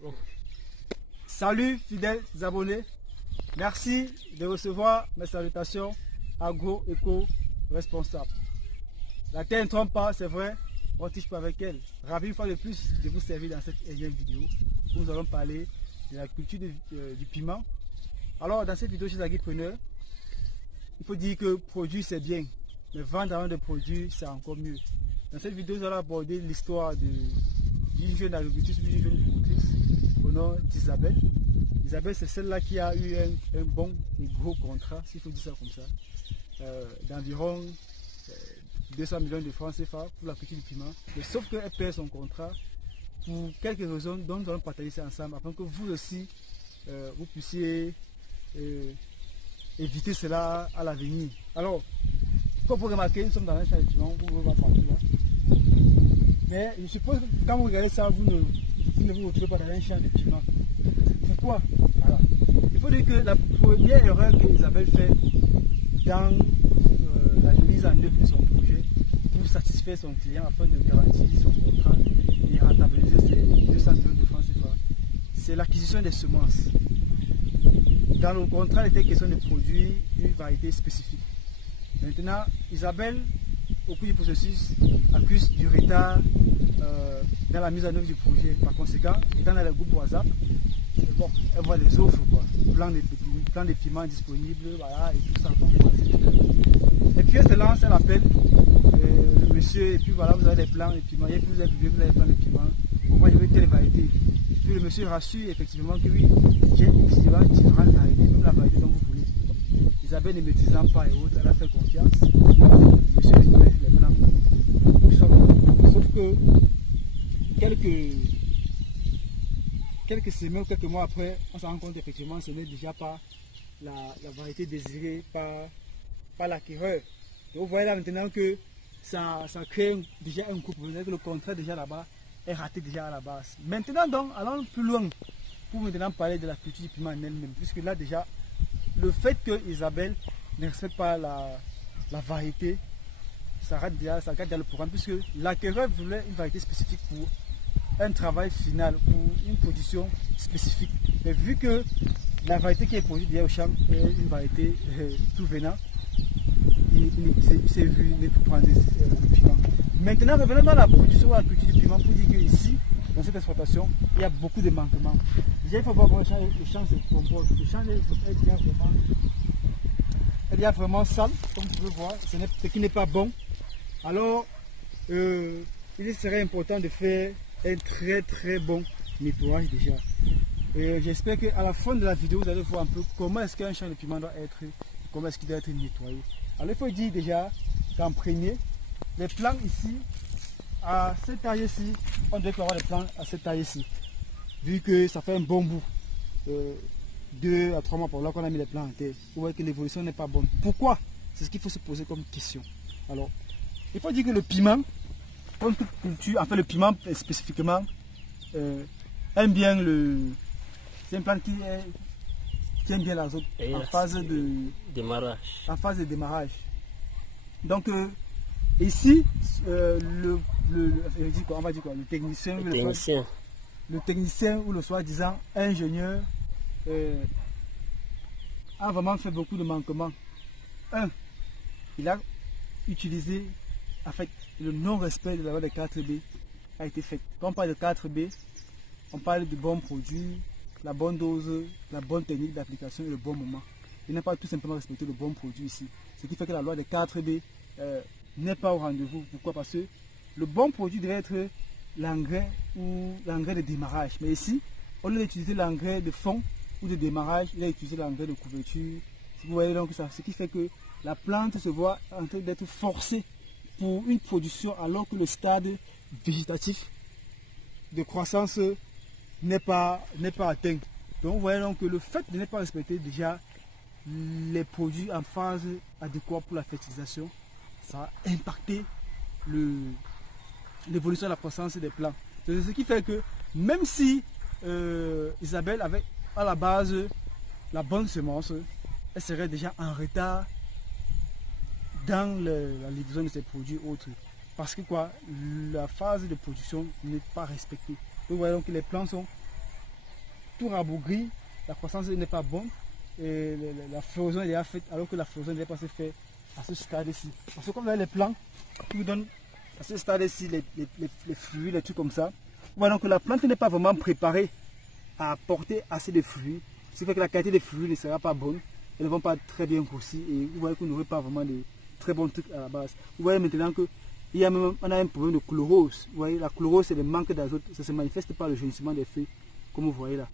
Bon. Salut fidèles abonnés, merci de recevoir mes salutations agro-éco-responsables. La terre ne trompe pas, c'est vrai, on ne touche pas avec elle. Ravi une fois de plus de vous servir dans cette énième vidéo où nous allons parler de la culture du piment. Alors dans cette vidéo chez les agripreneurs, il faut dire que produire c'est bien, mais vendre avant de produire c'est encore mieux. Dans cette vidéo, nous allons aborder l'histoire d'une jeune agricultrice, d'une jeune productrice au nom d'Isabelle. Isabelle, c'est celle-là qui a eu un bon et gros contrat, s'il faut dire ça comme ça, d'environ 200 millions de francs CFA pour la culture du piment. Mais sauf qu'elle perd son contrat pour quelques raisons dont nous allons partager ça ensemble afin que vous aussi, vous puissiez éviter cela à l'avenir. Alors, comme vous remarquez, nous sommes dans un champ de piment, vous voyez partout là. Mais je suppose que quand vous regardez ça, vous ne vous retrouvez pas dans un champ de piment. Pourquoi? Voilà. Il faut dire que la première erreur que Isabelle fait dans la mise en œuvre de son projet pour satisfaire son client afin de garantir son contrat et rentabiliser ses 200 millions de francs CFA, c'est l'acquisition des semences. Dans le contrat, il était question de produire une variété spécifique. Maintenant, Isabelle, au cours du processus, accuse du retard dans la mise en œuvre du projet. Par conséquent, étant dans le groupe WhatsApp, bon, elle voit les offres, quoi, plan de piment disponibles, voilà, et tout ça. Et puis elle se lance, elle appelle le monsieur, et puis voilà, vous avez des plans de piment, et puis vous avez des plans de piment, moi je veux telle variété. Puis le monsieur rassure effectivement que oui, j'ai effectivement différentes variétés, même la variété dont vous voulez. Isabelle ne maîtrisant pas et autres, elle a fait confiance. Le monsieur lui met les plans. Sauf que quelques semaines, quelques mois après, on se rend compte effectivement que ce n'est déjà pas la variété désirée par l'acquéreur. Donc vous voyez là maintenant que ça crée déjà un couple, vous voyez que le contrat déjà là-bas est raté déjà à la base. Maintenant donc, allons plus loin pour maintenant parler de la culture du piment en elle-même, puisque là déjà, le fait que Isabelle ne respecte pas la variété, ça rate déjà le programme, puisque l'acquéreur voulait une variété spécifique pour un travail final, pour une production spécifique. Mais vu que la variété qui est produite déjà au champ est une variété tout venant, il s'est vu ne plus prendre le piment. Maintenant, revenons dans la production et la culture du piment pour dire qu'ici, dans cette exploitation, il y a beaucoup de manquements. Déjà, il faut voir comment le champ se comporte. Le champ est bien vraiment sale, comme vous pouvez voir, ce qui n'est pas bon. Alors, il serait important de faire un très bon nettoyage déjà. J'espère qu'à la fin de la vidéo, vous allez voir un peu comment est-ce qu'un champ de piment doit être, comment est-ce qu'il doit être nettoyé. Alors, il faut dire déjà qu'en premier, les plants ici, à cette taille-ci, on doit avoir les plants à cette taille-ci, vu que ça fait un bon bout. 2 à 3 mois pour là qu'on a mis les plants en terre. Vous voyez que l'évolution n'est pas bonne. Pourquoi? C'est ce qu'il faut se poser comme question. Alors, il faut dire que le piment, comme toute culture, enfin le piment spécifiquement, aime bien c'est un plant qui aime bien l'azote en phase de démarrage. En phase de démarrage. Donc ici, on va dire quoi, le technicien ou le soi-disant ingénieur a vraiment fait beaucoup de manquements. Il a utilisé, en fait, le non-respect de la loi des 4B a été fait. Quand on parle de 4B, on parle de bons produits, la bonne dose, la bonne technique d'application et le bon moment. Il n'a pas tout simplement respecté le bon produit ici. Ce qui fait que la loi des 4B n'est pas au rendez-vous. Pourquoi? Parce que le bon produit devait être l'engrais ou l'engrais de démarrage. Mais ici, au lieu d'utiliser l'engrais de fond ou de démarrage, il a utilisé l'engrais de couverture. Vous voyez donc ça, ce qui fait que la plante se voit en train d'être forcée pour une production alors que le stade végétatif de croissance n'est pas atteint. Donc vous voyez donc que le fait de ne pas respecter déjà les produits en phase adéquate pour la fertilisation, ça a impacté l'évolution de la croissance des plants. C'est ce qui fait que même si Isabelle avait à la base la bonne semence, elle serait déjà en retard dans la livraison de ses produits autres. Parce que quoi, la phase de production n'est pas respectée. Vous voyez donc que les plants sont tout rabougri, la croissance n'est pas bonne, et la floraison est déjà faite, alors que la floraison n'est pas faite à ce stade-ci. Parce que comme vous avez les plants qui vous donnent à ce stade-ci les fruits, les trucs comme ça, voilà que la plante n'est pas vraiment préparée à apporter assez de fruits, ce qui fait que la qualité des fruits ne sera pas bonne, elles ne vont pas très bien grossir, et vous voyez que vous n'aurez pas vraiment de très bons trucs à la base. Vous voyez maintenant que on a un problème de chlorose. Vous voyez, la chlorose, c'est le manque d'azote. Ça se manifeste par le jaunissement des feuilles, comme vous voyez là.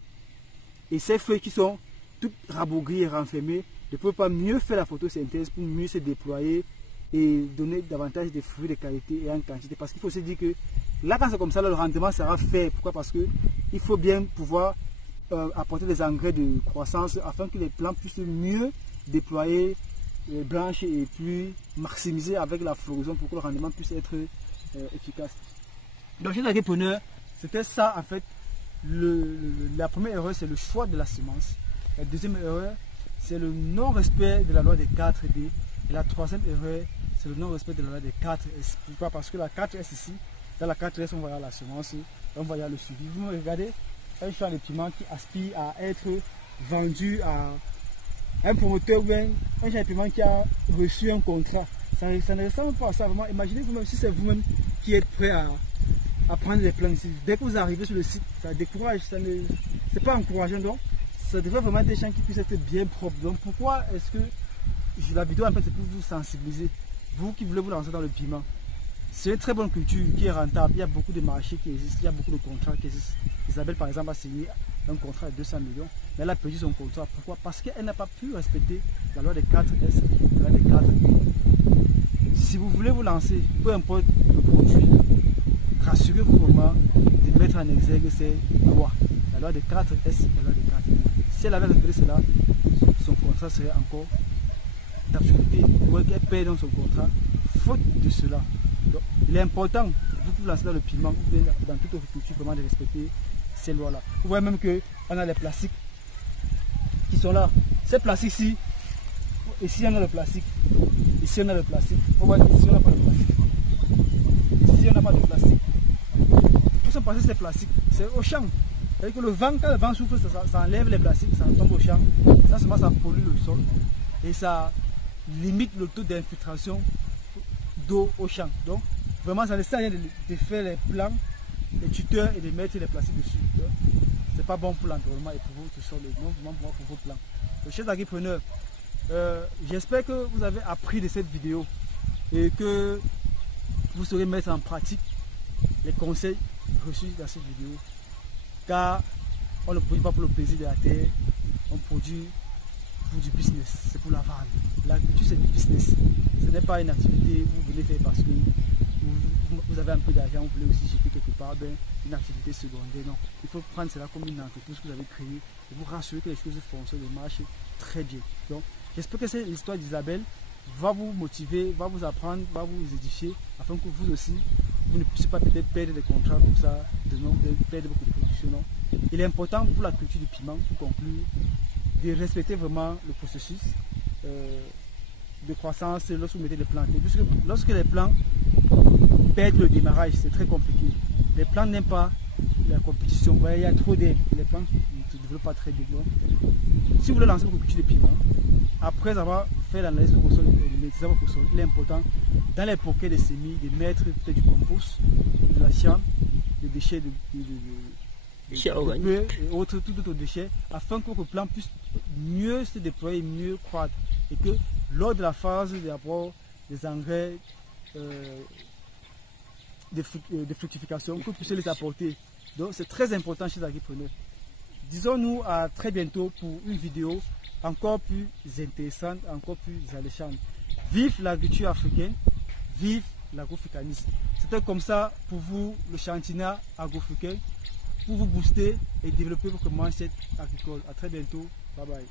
Et ces feuilles qui sont toutes rabougries et renfermées ne peuvent pas mieux faire la photosynthèse pour mieux se déployer et donner davantage de fruits de qualité et en quantité. Parce qu'il faut se dire que là, quand c'est comme ça, là, le rendement sera fait. Pourquoi? Parce qu'il faut bien pouvoir apporter des engrais de croissance afin que les plantes puissent mieux déployer les branches et puis maximiser avec la floraison pour que le rendement puisse être efficace. Donc chez les agripreneurs, c'était ça en fait. La première erreur, c'est le choix de la semence. La deuxième erreur, c'est le non-respect de la loi des 4D. Et la troisième erreur, c'est le non-respect de la loi des 4S. Pourquoi? Parce que la 4S ici, dans la 4S, on voit la semence, on voit le suivi. Vous regardez un champ de piment qui aspire à être vendu à un promoteur ou un champ de piment qui a reçu un contrat. Ça ne ressemble pas à ça. Vraiment. Imaginez vous-même si c'est vous-même qui êtes prêt à prendre les plants ici. Dès que vous arrivez sur le site, ça décourage, c'est pas encourageant. Donc, ça devrait vraiment être des champs qui puissent être bien propres. Donc, pourquoi est-ce que la vidéo en fait c'est pour vous sensibiliser, vous qui voulez vous lancer dans le piment. C'est une très bonne culture qui est rentable. Il y a beaucoup de marchés qui existent, il y a beaucoup de contrats qui existent. Isabelle par exemple a signé un contrat de 200 millions, mais elle a perdu son contrat. Pourquoi? Parce qu'elle n'a pas pu respecter la loi des 4S, la loi des 4. Si vous voulez vous lancer, peu importe le produit, rassurez-vous vraiment de mettre en exergue ces lois. La loi des 4S, la loi des 4. Si elle avait respecté cela, son contrat serait encore d'actualité. Vous voyez qu'elle perd dans son contrat, faute de cela. Donc, il est important, vous qui vous lancez dans le piment, dans toute votre culture, vraiment de respecter ces lois-là. Vous voyez même qu'on a les plastiques qui sont là. Ces plastiques-ci, ici on a le plastique, ici on a le plastique. Vous voyez, ici on n'a pas de plastique. Ici on n'a pas de plastique. Où sont passés ces plastiques? C'est au champ. C'est-à-dire que le vent, quand le vent souffle, ça enlève les plastiques, ça tombe au champ. Ça seulement ça pollue le sol et ça limite le taux d'infiltration d'eau au champ. Donc vraiment ça ne sert à rien de faire les plans, les tuteurs et de mettre les plastiques dessus. C'est pas bon pour l'environnement et pour votre sol, et non vraiment bon pour vos plans. Donc, chers agripreneurs, j'espère que vous avez appris de cette vidéo et que vous saurez mettre en pratique les conseils reçus dans cette vidéo. Car on ne produit pas pour le plaisir de la terre, on produit pour du business, c'est pour la vente. L'agriculture c'est du business, ce n'est pas une activité où vous venez faire parce que vous avez un peu d'argent, vous voulez aussi jeter quelque part, une activité secondaire. Non, il faut prendre cela comme une entreprise que vous avez créée et vous rassurer que les choses fonctionnent, les marchés très bien. Donc j'espère que cette histoire d'Isabelle va vous motiver, va vous apprendre, va vous édifier afin que vous aussi, vous ne puissiez pas peut-être perdre des contrats comme ça, de perdre beaucoup de production. Non. Il est important pour la culture du piment, pour conclure, de respecter vraiment le processus de croissance lorsque vous mettez les plantes. Puisque lorsque les plants perdent le démarrage, c'est très compliqué. Les plants n'aiment pas la compétition. Il y a trop d'air. Les plants ne se développent pas très bien. Donc, si vous voulez lancer votre culture de piment, après avoir fait l'analyse de votre sol, il est important dans les poquets de semis de mettre peut-être du compost, de la chiane, des déchets déchets organiques et autres déchets afin que vos plants puissent mieux se déployer, mieux croître et que lors de la phase d'apport des engrais de fructification, que vous puissiez les apporter. Donc c'est très important chez les agripreneurs. Disons-nous à très bientôt pour une vidéo encore plus intéressante, encore plus alléchante. Vive l'agriculture africaine, vive l'agroafricanisme. C'était comme ça pour vous le Chantina agroafricain, pour vous booster et développer votre mindset agricole. À très bientôt. Bye bye.